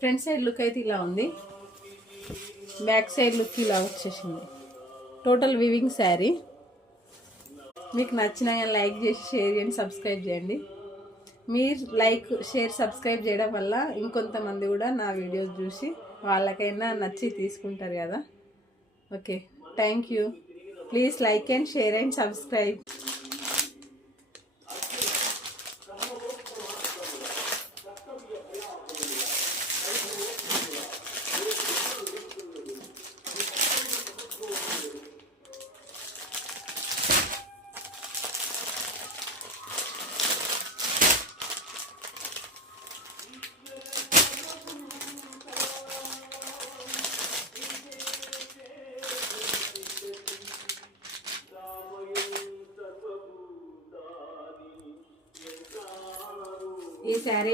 Front side look అయితే ఇలా ఉంది, బ్యాక్ సైడ్ లుక్ ఇలా వచ్చేసింది. Total weaving sari. మీకు నచ్చిన లైక్ చేసి షేర్ చేయండి, సబ్స్క్రైబ్ చేయండి. మీరు లైక్ షేర్ సబ్స్క్రైబ్ చేయడం వల్ల ఇంకొంతమంది కూడా నా వీడియోస్ చూసి వాళ్ళకైనా నచ్చి తీసుకుంటారు కదా. Okay, thank you. Please like and share and subscribe. ఈ శారీ